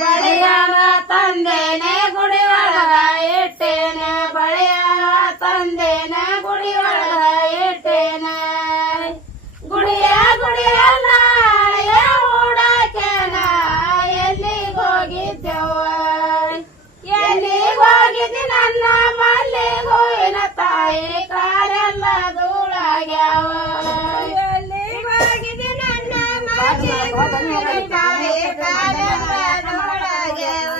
ಬಳಿಯನ ತಂದೇನೆ ಗುಡಿ ಒಳಗ ಇಟ್ಟೇನ ಬಳಿಯನ ತಂದೇನ ಗುಡಿ ಒಳಗ ಇಟ್ಟೇನ ಗುಡಿಯ ಹೂಡಾಕೆನ ಎಲ್ಲಿಗೋಗಿದ್ದೆವ್ವ ಎಲ್ಲಿಗೋಗಿದ್ದಿ ನನ್ನ ಮಲ್ಲಿಗೋವಿನ ತಾಯಿ ಕಾಲೆಲ್ಲ ಧೂಳಾಗ್ಯಾವ ಎಲ್ಲಿಗೋಗಿದ್ದಿ ನನ್ನ ಮಲ್ಲಿಗೋವಿನ ತಾಯಿ ಕಾಲೆಲ್ಲ ಧೂಳಾಗ್ಯಾವ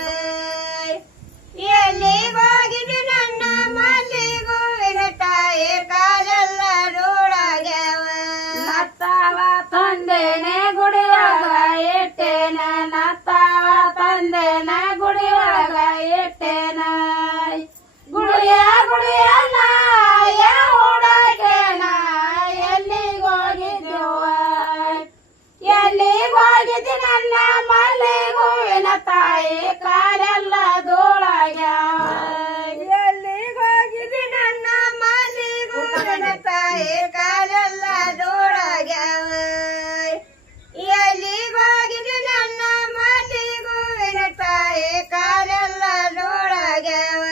ಎಲ್ಲಿಗೋಗಿದ್ದಿ ನನ್ನ ಮಲ್ಲಿಗೋವಿನ ತಾಯಿ ಕಾಲೆಲ್ಲ ಧೂಳಾಗ್ಯಾವ ನತ್ತಾವ ತಂದೇನೆ ಗುಡಿ ಒಳಗ ಇಟ್ಟೇನ ನತ್ತಾವ ತಂದೇನ ಗುಡಿ ಒಳಗ ಇಟ್ಟೇನ ಗುಡಿಯ ನಾಯ ಹೂಡಾಕೆನ ಎಲ್ಲಿಗೋಗಿದ್ದೆವ್ವ ಎಲ್ಲಿಗೋಗಿದ್ದಿ ನನ್ನ ಮಲ್ಲಿಗೋವಿನ ತಾಯಿ ಕಾಲೆಲ್ಲ ಧೂಳಾಗ್ಯಾವ ಎಲ್ಲಿಗೋಗಿದ್ದಿ ನನ್ನ ಮಲ್ಲಿಗೋವಿನ ತಾಯಿ ಕಾಲೆಲ್ಲ ಧೂಳಾಗ್ಯಾವ ಎಲ್ಲಿಗೋಗಿದ್ದಿ ನನ್ನ ಮಲ್ಲಿಗೋವಿನ ತಾಯಿ ಕಾಲೆಲ್ಲ ಧೂಳಾಗ್ಯಾವ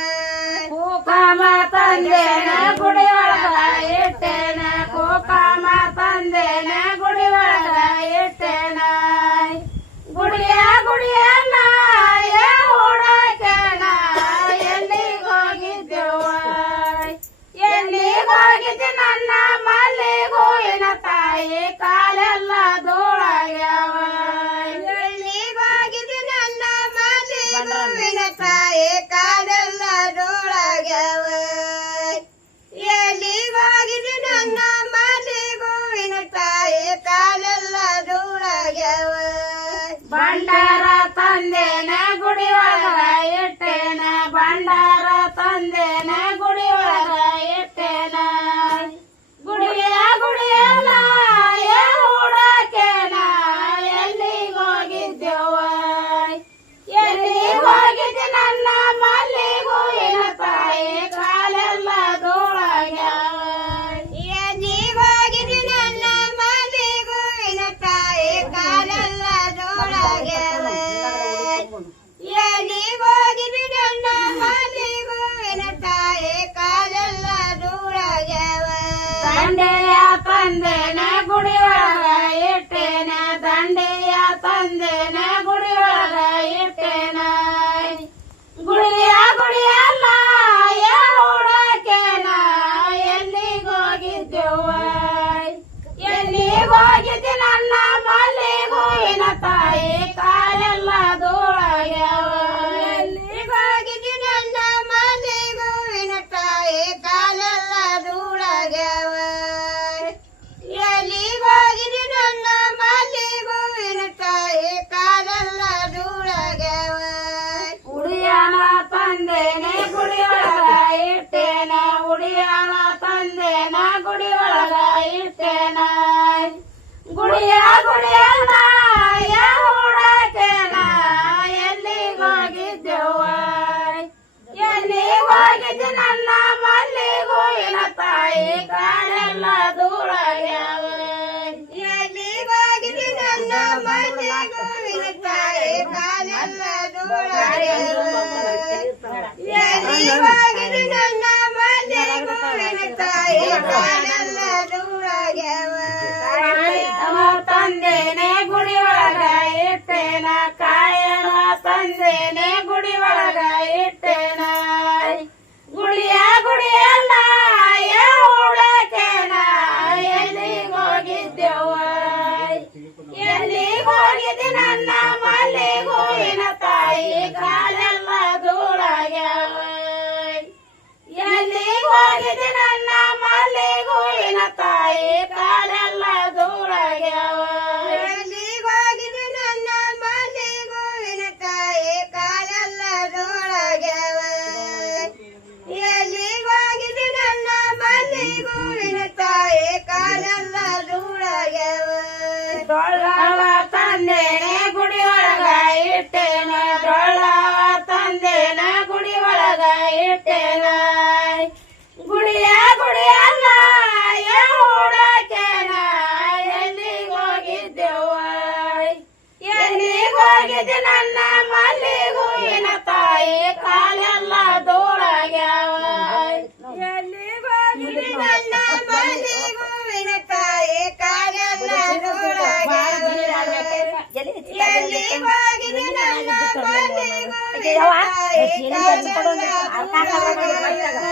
ಕೋಕಮ ತಂದೇನ ಗುಡಿ ಒಳಗ ಇಟ್ಟೇನ ಕೋಕಮ ತಂದೇನ ಗುಡಿ ಒಳಗ ಇಟ್ಟೇನ ಗುಡಿಯ ನಾಯ ಹೂಡಾಕೆನ ಎಲ್ಲಿಗೋಗಿದ್ದೆವ್ವ ಎಲ್ಲಿಗೋಗಿದ್ದಿ ನನ್ನ ಮಲ್ಲಿಗೋವಿನ ತಾಯಿ ಕಾಲೆಲ್ಲ ಧೂಳಾಗ್ಯಾವ ಎಲ್ಲಿಗೋಗಿದ್ದಿ ನನ್ನ ಮಲ್ಲಿಗೋವಿನ ತಾಯಿ ಕಾಲೆಲ್ಲ ಧೂಳಾಗ್ಯಾವ ಎಲ್ಲಿಗೋಗಿದ್ದಿ ನನ್ನ ಮಲ್ಲಿಗೋವಿನ ತಾಯಿ ಕಾಲೆಲ್ಲ ಧೂಳಾಗ್ಯಾವ ಭಂಡಾರ ತಂದೇನ ಗುಡಿ ಒಳಗ ಇಟ್ಟೇನ ಭಂಡಾರ ತಂದೇನ ಗುಡಿ ಒಳಗ ಇಟ್ಟೇನ ಗುಡಿಯ ನಾಯ ಹೂಡಾಕೆನ ಎಲ್ಲಿಗೋಗಿದ್ದೆವ್ವ ಎಲ್ಲಿಗೋಗಿದ್ದಿ ನನ್ನ ಮಲ್ಲಿಗೋವಿನ ತಾಯಿ ಕಾಲೆಲ್ಲ ಧೂಳಾಗ್ಯಾವ ಎಲ್ಲಿಗೋಗಿದ್ದಿ ನನ್ನ ಮಲ್ಲಿಗೋವಿನ ತಾಯಿ ಕಾಲೆಲ್ಲ ಧೂಳಾಗ್ಯಾವ ಎಲ್ಲಿಗೋಗಿದ್ದಿ ನನ್ನ ಮಲ್ಲಿಗೋವಿನ ತಾಯಿ ಕಾಲೆಲ್ಲ ಧೂಳಾಗ್ಯಾವ ದಂಡೆಯ ತಂದೇನ ಗುಡಿ ಒಳಗ ಇಟ್ಟೇನ ದಂಡೆಯ ತಂದೇನ ಗುಡಿ ಒಳಗ ಇಟ್ಟೇನ ಗುಡಿಯ ನಾಯ ಹೂಡಾಕೆನ ಎಲ್ಲಿಗೋಗಿದ್ದೆವ್ವ ಎಲ್ಲಿಗೋಗಿದ್ದಿ ನನ್ನ ಮಲ್ಲಿಗೋವಿನ ತಾಯಿ ಕಾಲೆಲ್ಲ ಧೂಳಾಗ್ಯಾವ ಎಲ್ಲಿಗೋಗಿದ್ದಿ ನನ್ನ ಮಲ್ಲಿಗೋವಿನ ತಾಯಿ ಕಾಲೆಲ್ಲ ಧೂಳಾಗ್ಯಾವ ಎಲ್ಲಿಗೋಗಿದ್ದಿ ನನ್ನ ಮಲ್ಲಿಗೋವಿನ ತಾಯಿ ಕಾಲೆಲ್ಲ ಧೂಳಾಗ್ಯಾವ ಉಡಿಯಾನ ತಂದೇನೆ ಗುಡಿ ಒಳಗ ಇಟ್ಟೇನ ಉಡಿಯಾನ ತಂದೇನ ಗುಡಿ ಒಳಗ ಇಟ್ಟೇನ ಗುಡಿಯ ನಾಯ ಹೂಡಾಕೆನ ಎಲ್ಲಿಗೋಗಿದ್ದೆವ್ವ ಎಲ್ಲಿಗೋಗಿದ್ದಿ ನನ್ನ ಮಲ್ಲಿಗೋವಿನ ತಾಯಿ ಕಾಲೆಲ್ಲ ಧೂಳಾಗ್ಯಾವ ಎಲ್ಲಿಗೋಗಿದ್ದಿ ನನ್ನ ಮಲ್ಲಿಗೋವಿನ ತಾಯಿ ಕಾಲೆಲ್ಲ ಧೂಳಾಗ್ಯಾವ ಎಲ್ಲಿಗೋಗಿದ್ದಿ ನನ್ನ ಮಲ್ಲಿಗೋವಿನ ತಾಯಿ ಕಾಲೆಲ್ಲ ಧೂಳಾಗ್ಯಾವ ತಂದೇನೆ ಗುಡಿ ಒಳಗ ಇಟ್ಟೇನ ಕಾಯನ ತಂದೇನೆ ಗುಡಿ ಒಳಗ ಇಟ್ಟೇನ ಗುಡಿಯ ನಾಯ ಹೂಡಾಕೆನ ಎಲ್ಲಿಗೋಗಿದ್ದೆವ್ವ ಎಲ್ಲಿಗೋಗಿದ್ದಿ ನನ್ನ ಮಲ್ಲಿಗೋವಿನ ತಾಯಿ ಕಾಲೆಲ್ಲ ಧೂಳಾಗ್ಯಾವ ಎಲ್ಲಿಗೋಗಿದ್ದಿ ನನ್ನ ಮಲ್ಲಿಗೋವಿನ ತಾಯಿ ಕಾಲೆಲ್ಲ ಧೂಳಾಗ್ಯಾವ ಎಲ್ಲಿಗೋಗಿದ್ದಿ ನನ್ನ ಮಲ್ಲಿಗೋವಿನ ತಾಯಿ ಕಾಲೆಲ್ಲ ಧೂಳಾಗ್ಯಾವ ಎಲ್ಲಿಗೋಗಿದ್ದಿ ನನ್ನ ಮಲ್ಲಿಗೋವಿನ ತಾಯಿ ಕಾಲೆಲ್ಲ ಧೂಳಾಗ್ಯಾವ ಡೊಳ್ಳವ ತಂದೇನೆ ಗುಡಿ ಒಳಗ ಇಟ್ಟೇನ ಡೊಳ್ಳವ ತಂದೇನ ಗುಡಿ ಒಳಗ ಇಟ್ಟೇನ ಗುಡಿಯ ನಾಯ ಹೂಡಾಕೆನ ನನ್ನ ಮಲ್ಲಿಗೂವಿನ ತಾಯಿ ಕಾಲೆಲ್ಲ ಧೂಳಾಗ್ಯಾವ ಎಲ್ಲಿಗೋಗಿ ನನ್ನ ಮಲ್ಲಿಗೂವಿನ ತಾಯಿ ಕಾಲೆಲ್ಲ ಧೂಳಾಗ್ಯಾವ ಎಲ್ಲಿಗೋಗಿ ನನ್ನ ಮಲ್ಲಿಗೂವಿನ ತಾಯಿ ಕಾಲೆಲ್ಲ ಧೂಳಾಗ್ಯಾವ